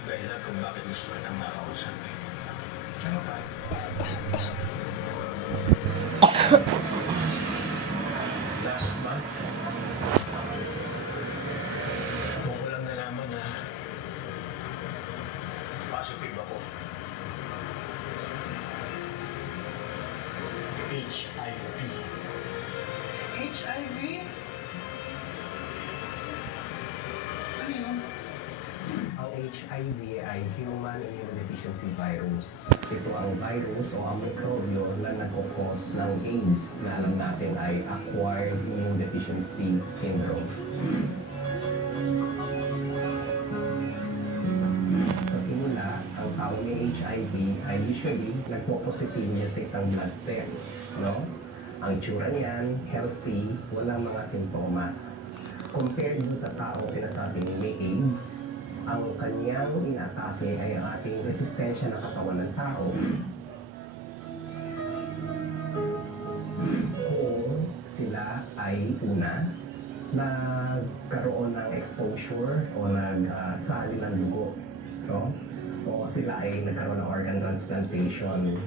ang dahilan kung bakit gusto kitang makausap. Ano ba? Last month, kung ko lang nalaman na positive ako. HIV. HIV? Ano yun? Ang HIV ay Human Immunodeficiency Virus. Ito ang virus o ang mikrobyo na nagkukos ng AIDS na alam natin ay Acquired Immunodeficiency Syndrome. Sa simula, ang tao may HIV ay usually nagpo-positive niya sa isang blood test, no? Ang itsura niyan, healthy, walang mga simptomas. Compared dun sa taong sinasabing may AIDS, ang kanyang inaatake ay ang ating resistensya ng katawan ng tao. Kung sila ay una, nagkaroon ng exposure o nagsali ng dugo, no? O sila ay nagkaroon ng organ transplantation.